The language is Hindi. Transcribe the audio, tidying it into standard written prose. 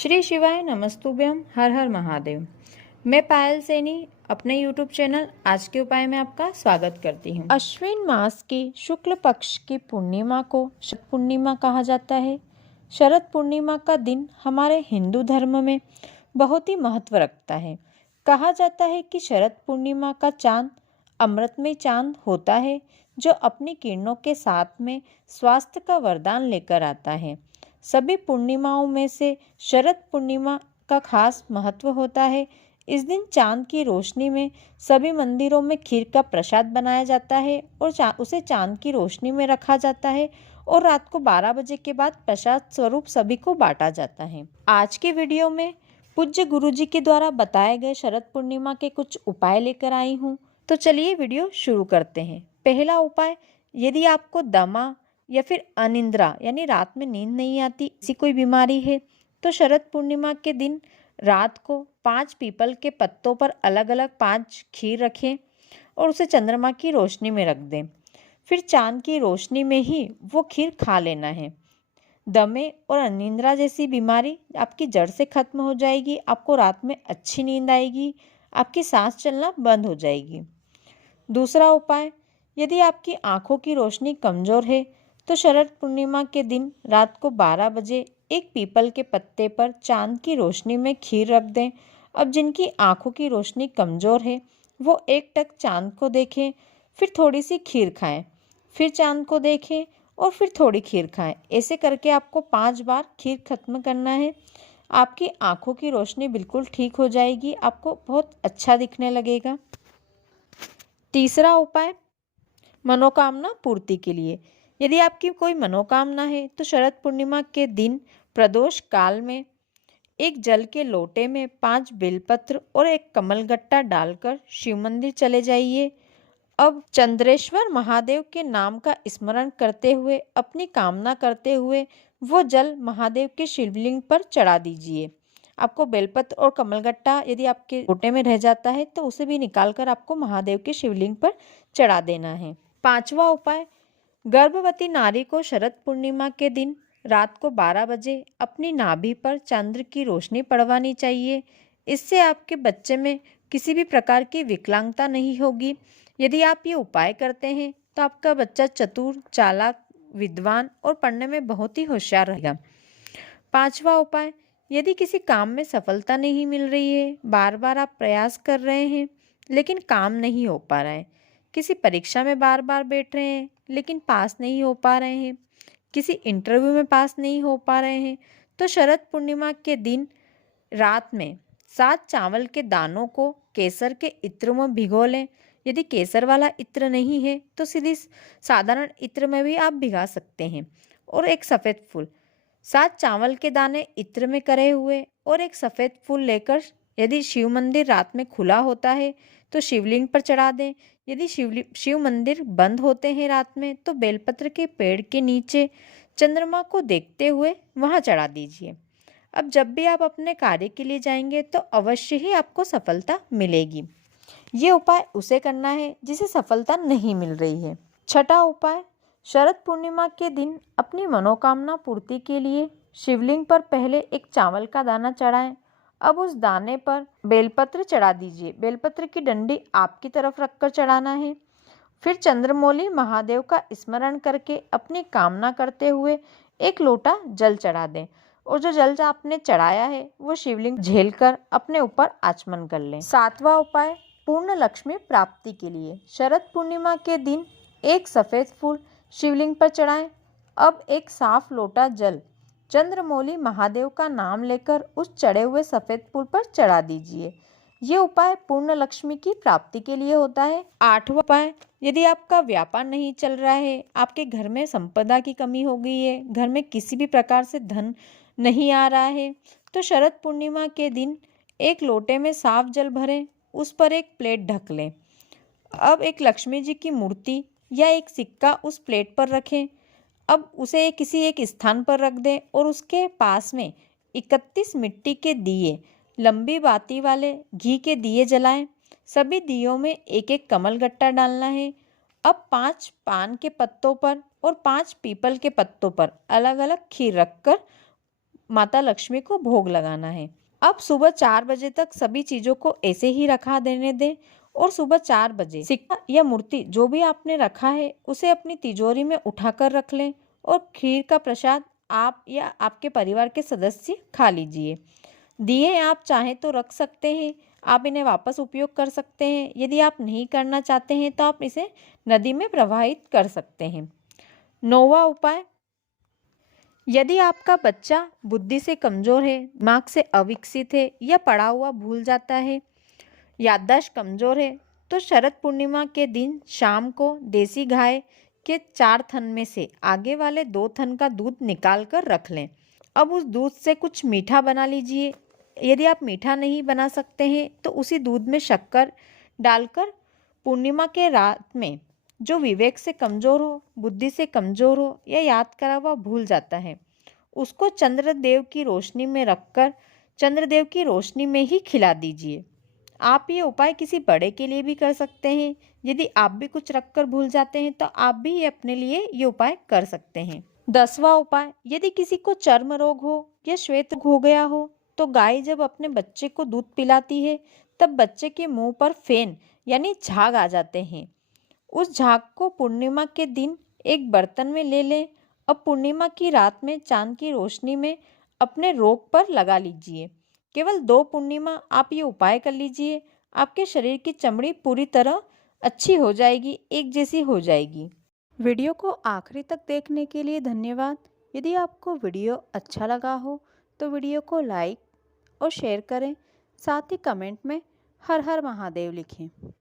श्री शिवाय नमस्तुभ्यम हर हर महादेव। मैं पायल सैनी अपने यूट्यूब चैनल आज के उपाय में आपका स्वागत करती हूँ। अश्विन मास की शुक्ल पक्ष की पूर्णिमा को शरद पूर्णिमा कहा जाता है। शरद पूर्णिमा का दिन हमारे हिंदू धर्म में बहुत ही महत्व रखता है। कहा जाता है कि शरद पूर्णिमा का चांद अमृतमय चांद होता है जो अपनी किरणों के साथ में स्वास्थ्य का वरदान लेकर आता है। सभी पूर्णिमाओं में से शरद पूर्णिमा का खास महत्व होता है। इस दिन चांद की रोशनी में सभी मंदिरों में खीर का प्रसाद बनाया जाता है और उसे चांद की रोशनी में रखा जाता है और रात को 12 बजे के बाद प्रसाद स्वरूप सभी को बांटा जाता है। आज के वीडियो में पूज्य गुरुजी के द्वारा बताए गए शरद पूर्णिमा के कुछ उपाय लेकर आई हूँ। तो चलिए वीडियो शुरू करते हैं। पहला उपाय, यदि आपको दमा या फिर अनिद्रा यानी रात में नींद नहीं आती, ऐसी कोई बीमारी है, तो शरद पूर्णिमा के दिन रात को 5 पीपल के पत्तों पर अलग अलग 5 खीर रखें और उसे चंद्रमा की रोशनी में रख दें। फिर चांद की रोशनी में ही वो खीर खा लेना है। दमे और अनिद्रा जैसी बीमारी आपकी जड़ से खत्म हो जाएगी। आपको रात में अच्छी नींद आएगी, आपकी सांस चलना बंद हो जाएगी। दूसरा उपाय, यदि आपकी आंखों की रोशनी कमज़ोर है तो शरद पूर्णिमा के दिन रात को 12 बजे एक पीपल के पत्ते पर चांद की रोशनी में खीर रख दें। अब जिनकी आंखों की रोशनी कमज़ोर है वो एक टक चांद को देखें, फिर थोड़ी सी खीर खाएं, फिर चांद को देखें और फिर थोड़ी खीर खाएं। ऐसे करके आपको 5 बार खीर खत्म करना है। आपकी आंखों की रोशनी बिल्कुल ठीक हो जाएगी, आपको बहुत अच्छा दिखने लगेगा। तीसरा उपाय, मनोकामना पूर्ति के लिए। यदि आपकी कोई मनोकामना है तो शरद पूर्णिमा के दिन प्रदोष काल में एक जल के लोटे में 5 बेलपत्र और एक कमलगट्टा डालकर शिव मंदिर चले जाइए। अब चंद्रेश्वर महादेव के नाम का स्मरण करते हुए अपनी कामना करते हुए वो जल महादेव के शिवलिंग पर चढ़ा दीजिए। आपको बेलपत्र और कमलगट्टा यदि आपके लोटे में रह जाता है तो उसे भी निकालकर आपको महादेव के शिवलिंग पर चढ़ा देना है। पांचवा उपाय, गर्भवती नारी को शरद पूर्णिमा के दिन रात को 12 बजे अपनी नाभि पर चंद्र की रोशनी पड़वानी चाहिए। इससे आपके बच्चे में किसी भी प्रकार की विकलांगता नहीं होगी। यदि आप ये उपाय करते हैं तो आपका बच्चा चतुर, चालाक, विद्वान और पढ़ने में बहुत ही होशियार रहेगा। पांचवा उपाय, यदि किसी काम में सफलता नहीं मिल रही है, बार बार आप प्रयास कर रहे हैं लेकिन काम नहीं हो पा रहा है, किसी परीक्षा में बार बार बैठ रहे हैं लेकिन पास नहीं हो पा रहे हैं, किसी इंटरव्यू में पास नहीं हो पा रहे हैं, तो शरद पूर्णिमा के दिन रात में 7 चावल के दानों को केसर के इत्र में भिगो लें। यदि केसर वाला इत्र नहीं है तो सीधी साधारण इत्र में भी आप भिगा सकते हैं। और एक सफ़ेद फूल, 7 चावल के दाने इत्र में करे हुए और एक सफ़ेद फूल लेकर यदि शिव मंदिर रात में खुला होता है तो शिवलिंग पर चढ़ा दें। यदि शिव मंदिर बंद होते हैं रात में तो बेलपत्र के पेड़ के नीचे चंद्रमा को देखते हुए वहां चढ़ा दीजिए। अब जब भी आप अपने कार्य के लिए जाएंगे तो अवश्य ही आपको सफलता मिलेगी। ये उपाय उसे करना है जिसे सफलता नहीं मिल रही है। छठा उपाय, शरद पूर्णिमा के दिन अपनी मनोकामना पूर्ति के लिए शिवलिंग पर पहले एक चावल का दाना चढ़ाएं। अब उस दाने पर बेलपत्र चढ़ा दीजिए। बेलपत्र की डंडी आपकी तरफ रखकर चढ़ाना है। फिर चंद्रमौली महादेव का स्मरण करके अपनी कामना करते हुए एक लोटा जल चढ़ा दें और जो जल आपने चढ़ाया है वो शिवलिंग झेलकर अपने ऊपर आचमन कर लें। सातवां उपाय, पूर्ण लक्ष्मी प्राप्ति के लिए शरद पूर्णिमा के दिन एक सफ़ेद फूल शिवलिंग पर चढ़ाएं। अब एक साफ लोटा जल चंद्रमौली महादेव का नाम लेकर उस चढ़े हुए सफ़ेद फूल पर चढ़ा दीजिए। ये उपाय पूर्ण लक्ष्मी की प्राप्ति के लिए होता है। आठवां उपाय, यदि आपका व्यापार नहीं चल रहा है, आपके घर में संपदा की कमी हो गई है, घर में किसी भी प्रकार से धन नहीं आ रहा है, तो शरद पूर्णिमा के दिन एक लोटे में साफ जल भरें, उस पर एक प्लेट ढक लें। अब एक लक्ष्मी जी की मूर्ति या एक सिक्का उस प्लेट पर रखें। अब उसे किसी एक स्थान पर रख दें और उसके पास में 31 मिट्टी के दिए, लंबी बाती वाले घी के दिए जलाएं। सभी दियों में एक एक कमलगट्टा डालना है। अब 5 पान के पत्तों पर और 5 पीपल के पत्तों पर अलग अलग खीर रखकर माता लक्ष्मी को भोग लगाना है। अब सुबह 4 बजे तक सभी चीज़ों को ऐसे ही रखा देने दें और सुबह 4 बजे सिक्का या मूर्ति जो भी आपने रखा है उसे अपनी तिजोरी में उठाकर रख लें और खीर का प्रसाद आप या आपके परिवार के सदस्य खा लीजिए। दिए आप चाहें तो रख सकते हैं, आप इन्हें वापस उपयोग कर सकते हैं। यदि आप नहीं करना चाहते हैं तो आप इसे नदी में प्रवाहित कर सकते हैं। 9वां उपाय, यदि आपका बच्चा बुद्धि से कमज़ोर है, दिमाग से अविकसित है या पढ़ा हुआ भूल जाता है, याददाश्त कमज़ोर है, तो शरद पूर्णिमा के दिन शाम को देसी गाय के 4 थन में से आगे वाले 2 थन का दूध निकाल कर रख लें। अब उस दूध से कुछ मीठा बना लीजिए। यदि आप मीठा नहीं बना सकते हैं तो उसी दूध में शक्कर डालकर पूर्णिमा के रात में जो विवेक से कमज़ोर हो, बुद्धि से कमज़ोर हो या याद करा हुआ भूल जाता है, उसको चंद्रदेव की रोशनी में रखकर चंद्रदेव की रोशनी में ही खिला दीजिए। आप ये उपाय किसी बड़े के लिए भी कर सकते हैं। यदि आप भी कुछ रखकर भूल जाते हैं तो आप भी ये अपने लिए ये उपाय कर सकते हैं। 10वां उपाय, यदि किसी को चर्म रोग हो या श्वेत रोग हो गया हो तो गाय जब अपने बच्चे को दूध पिलाती है तब बच्चे के मुंह पर फेन यानी झाग आ जाते हैं। उस झाग को पूर्णिमा के दिन एक बर्तन में ले लें। अब पूर्णिमा की रात में चांद की रोशनी में अपने रोग पर लगा लीजिए। केवल 2 पूर्णिमा आप ये उपाय कर लीजिए, आपके शरीर की चमड़ी पूरी तरह अच्छी हो जाएगी, एक जैसी हो जाएगी। वीडियो को आखिरी तक देखने के लिए धन्यवाद। यदि आपको वीडियो अच्छा लगा हो तो वीडियो को लाइक और शेयर करें, साथ ही कमेंट में हर हर महादेव लिखें।